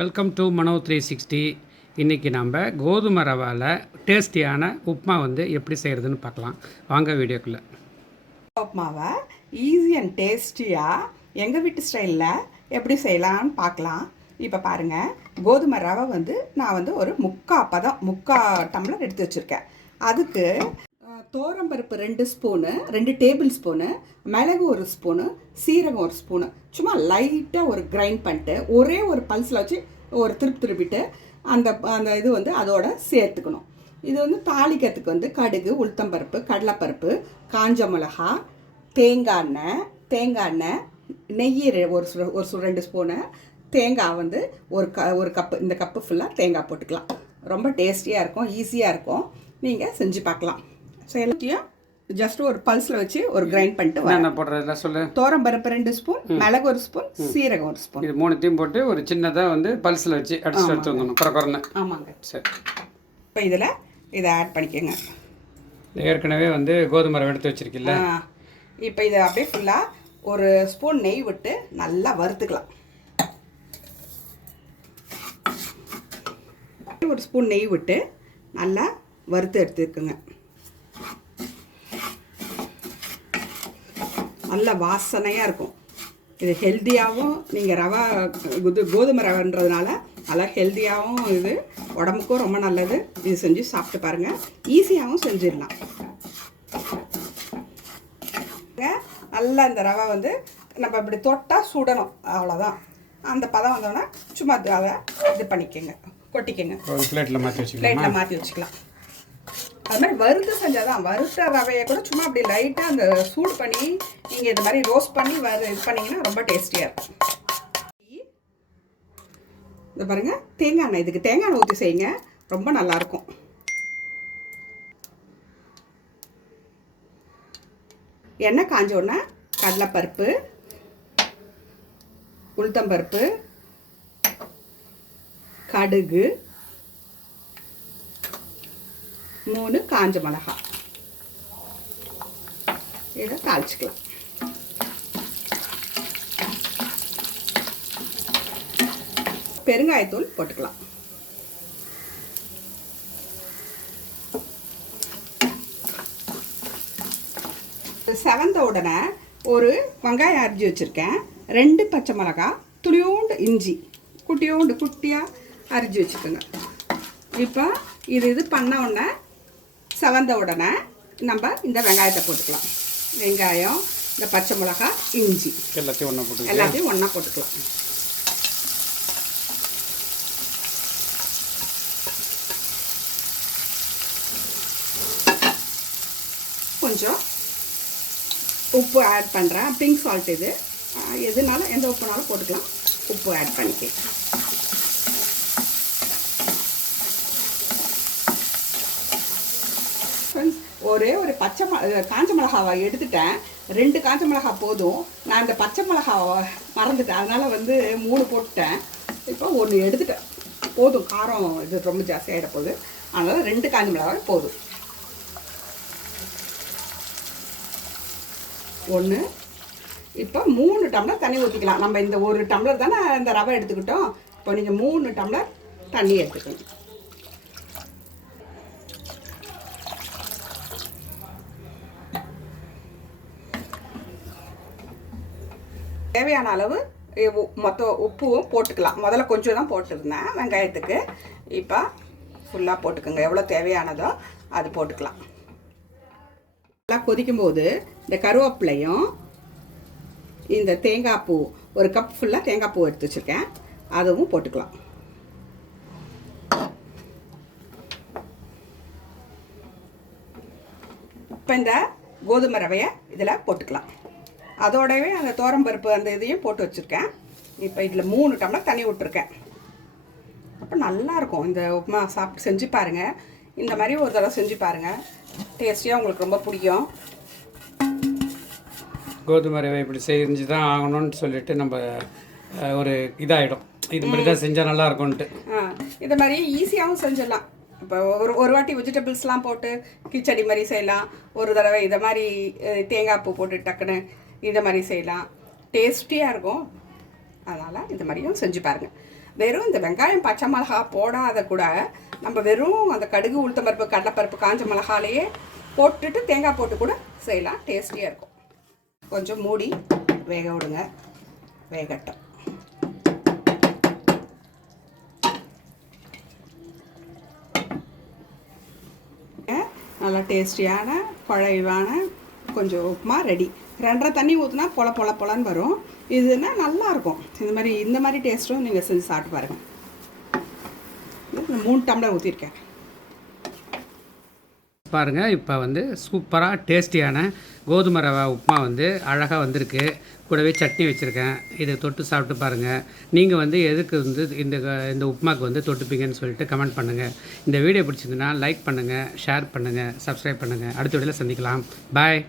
Welcome to Mano three sixty இன்றைக்கி நம்ம கோதுமை ரவாவில் டேஸ்டியான உப்புமா வந்து எப்படி செய்கிறதுன்னு பார்க்கலாம். வாங்க வீடியோக்குள்ளே. உப்புமாவை ஈஸி அண்ட் டேஸ்டியாக எங்கள் வீட்டு ஸ்டைலில் எப்படி செய்யலாம்னு பார்க்கலாம். இப்போ பாருங்கள் கோதுமை ரவை வந்து நான் வந்து ஒரு முக்கா பதம் முக்கா டம்ளர் எடுத்து வச்சுருக்கேன். அதுக்கு அஹ், ரெண்டு ஸ்பூனு ரெண்டு டேபிள் ஸ்பூனு மிளகு ஒரு ஸ்பூனு சீரகம் ஒரு ஸ்பூனு சும்மா லைட்டாக ஒரு கிரைண்ட் பண்ணிட்டு ஒரே ஒரு பல்ஸில் வச்சு ஒரு திருப்பி திருப்பிட்டு அந்த அந்த இது வந்து அதோட சேர்த்துக்கணும். இது வந்து தாளிக்கிறதுக்கு வந்து கடுகு உளுத்தம்பருப்பு கடலைப்பருப்பு காஞ்ச மிளகா தேங்காய் எண்ணெய் தேங்காய் எண்ணெய் நெய் ஒரு சு ஒரு சு ரெண்டு ஸ்பூனு தேங்காய் வந்து ஒரு க ஒரு கப்பு இந்த கப்பு ஃபுல்லாக தேங்காய் போட்டுக்கலாம். ரொம்ப டேஸ்டியாக இருக்கும் ஈஸியாக இருக்கும். நீங்கள் செஞ்சு பார்க்கலாம். ஸோ எல்லாத்தையும் ஜஸ்ட் ஒரு பல்ஸில் வச்சு ஒரு கிரைண்ட் பண்ணிட்டு என்னென்ன போடுறதுல சொல்லு. தோரம் பருப்பு ரெண்டு ஸ்பூன் மிளகு ஒரு ஸ்பூன் சீரகம் ஒரு ஸ்பூன். இது மூணுத்தையும் போட்டு ஒரு சின்னதாக வந்து பல்ஸில் வச்சு அடிச்சு எடுத்து வந்துடணும். குறை குறைன்னு. ஆமாங்க. சரி. இப்போ இதில் இதை ஆட் பண்ணிக்கோங்க. ஏற்கனவே வந்து கோதுமை ரவை எடுத்து வச்சிருக்கில்ல? இப்போ இதை அப்படியே ஃபுல்லாக ஒரு ஸ்பூன் நெய் விட்டு நல்லா வறுத்துக்கலாம். ஒரு ஸ்பூன் நெய் விட்டு நல்லா வறுத்து எடுத்துக்கோங்க. நல்ல வாசனையாக இருக்கும். இது ஹெல்த்தியாகவும் நீங்கள் ரவா இது கோதுமை ரவைன்றதுனால நல்லா ஹெல்த்தியாகவும் இது உடம்புக்கும் ரொம்ப நல்லது. இது செஞ்சு சாப்பிட்டு பாருங்கள் ஈஸியாகவும் செஞ்சிடலாம். நல்லா இந்த ரவை வந்து நம்ம இப்படி தொட்டால் சுடணும். அவ்வளோதான் அந்த பதம் வந்தோடனே சும்மா அதை இது பண்ணிக்கோங்க. கொட்டிக்கோங்க. ஒரு பிளேட்டில் மாற்றி வச்சுக்கலாம்? பிளேட்டில் மாற்றி வச்சுக்கலாம். அது மாதிரி வறுத்து செஞ்சால் தான் வறுத்த ரவையை கூட சும்மா அப்படி லைட்டாக அந்த சூடு பண்ணி நீங்கள் இது மாதிரி ரோஸ்ட் பண்ணி வறு இது பண்ணிங்கன்னா ரொம்ப டேஸ்டியாக இருக்கும். இது பாருங்கள் தேங்காய் எண்ணெய் இதுக்கு தேங்காய் எண்ணெய் ஊற்றி செய்யுங்க ரொம்ப நல்லாயிருக்கும் எண்ணெய் காஞ்ச உடனே கடலைப்பருப்பு உளுத்தம்பருப்பு கடுகு மூணு காஞ்ச மிளகா இதை தாளிச்சுக்கலாம் பெருங்காயத்தூள் போட்டுக்கலாம் செவந்த உடனே ஒரு வெங்காயம் அரிஞ்சு வச்சுருக்கேன் ரெண்டு பச்சை மிளகா துளியோண்டு இஞ்சி குட்டியோண்டு குட்டியாக அரிஞ்சு வச்சுக்கோங்க இப்போ இது இது பண்ண உடனே செவந்த உடனே நம்ம இந்த வெங்காயத்தை போட்டுக்கலாம். வெங்காயம் இந்த பச்சை மிளகா இஞ்சி. எல்லாத்தையும் ஒன்றா போட்டு எல்லாத்தையும் ஒன்றா போட்டுக்கலாம். கொஞ்சம் உப்பு ஆட் பண்ணுறேன் பிங்க் சால்ட் இது. எதுனாலும் எந்த உப்புனாலும் போட்டுக்கலாம். உப்பு ஆட் பண்ணிக்க ஒரே ஒரு பச்சை ம காஞ்ச மிளகாவை எடுத்துட்டேன். ரெண்டு காஞ்ச மிளகா போதும். நான் இந்த பச்சை மிளகாவை மறந்துட்டேன். அதனால் வந்து மூணு போட்டுட்டேன். இப்போ ஒன்று எடுத்துட்டேன். போதும். காரம் இது ரொம்ப ஜாஸ்தியாகிட போகுது. அதனால் ரெண்டு காஞ்ச மிளகாவே போதும். ஒன்று இப்போ மூணு டம்ளர் தண்ணி ஊற்றிக்கலாம் நம்ம இந்த ஒரு டம்ளர் தானே இந்த ரவை எடுத்துக்கிட்டோம். இப்போ நீங்கள் மூணு டம்ளர் தண்ணி எடுத்துக்கணும். தேவையான அளவு மொத்த உப்பும் போட்டுக்கலாம். முதல்ல கொஞ்சம் தான் போட்டிருந்தேன் வெங்காயத்துக்கு. இப்போ ஃபுல்லாக போட்டுக்கோங்க. எவ்வளோ தேவையானதோ அது போட்டுக்கலாம். நல்லா கொதிக்கும்போது இந்த கருவேப்பிலையும் இந்த தேங்காய் பூ ஒரு கப் ஃபுல்லாக தேங்காய் பூ எடுத்து வச்சுருக்கேன். அதுவும் போட்டுக்கலாம். இப்போ இந்த கோதுமை ரவையை இதில் போட்டுக்கலாம். அதோடவே அந்த பருப்பு அந்த இதையும் போட்டு வச்சுருக்கேன். இப்போ இதில் மூணு டம்ளர் தண்ணி விட்டுருக்கேன். அப்போ நல்லாயிருக்கும் இந்த உப்புமா சாப்பிட்டு செஞ்சு பாருங்கள் இந்த மாதிரி ஒரு தடவை செஞ்சு பாருங்கள் டேஸ்டியாக உங்களுக்கு ரொம்ப பிடிக்கும். கோதுமை ரவை இப்படி செஞ்சு தான் ஆகணும்னு சொல்லிட்டு நம்ம ஒரு இதாகிடும் இது மாதிரி தான் செஞ்சால் நல்லா இருக்கும்ன்ட்டு. ஆ இந்த மாதிரி ஈஸியாகவும் செஞ்சிடலாம். இப்போ ஒரு ஒரு வாட்டி வெஜிடபிள்ஸ்லாம் போட்டு கிச்சடி மாதிரி செய்யலாம். ஒரு தடவை இதை மாதிரி தேங்காய் பூ போட்டு டக்குன்னு இதை மாதிரி செய்யலாம். டேஸ்டியாக இருக்கும். அதனால் இந்த மாதிரியும் செஞ்சு பாருங்கள் வெறும் இந்த வெங்காயம் பச்சை மிளகா போடாத கூட நம்ம வெறும் அந்த கடுகு உளுத்தம்பருப்பு கடலைப்பருப்பு காஞ்ச மிளகாலேயே போட்டுட்டு தேங்காய் போட்டு கூட செய்யலாம். டேஸ்டியாக இருக்கும். கொஞ்சம் மூடி வேக விடுங்க. வேகட்டும். நல்லா டேஸ்டியான குழைவான கொஞ்சம் உப்புமா ரெடி ரெண்டரை தண்ணி ஊற்றினா பொல பொல பொலன்னு வரும். இதுனா நல்லாயிருக்கும். இந்த மாதிரி இந்த மாதிரி டேஸ்ட்டும் நீங்கள் செஞ்சு சாப்பிட்டு பாருங்கள் மூணு டம்ளர் ஊற்றிருக்கேன் பாருங்கள் இப்போ வந்து சூப்பராக டேஸ்டியான கோதுமை ரவா உப்புமா வந்து அழகாக வந்திருக்கு. கூடவே சட்னி வச்சுருக்கேன். இதை தொட்டு சாப்பிட்டு பாருங்கள் நீங்கள் வந்து எதுக்கு வந்து இந்த க- இந்த உப்புமாக்கு வந்து தொட்டுப்பீங்கன்னு சொல்லிட்டு கமெண்ட் பண்ணுங்கள் இந்த வீடியோ பிடிச்சிருந்துன்னா லைக் பண்ணுங்கள் ஷேர் பண்ணுங்கள் சப்ஸ்கிரைப் பண்ணுங்கள் அடுத்த வீடியோவில் சந்திக்கலாம். பாய்.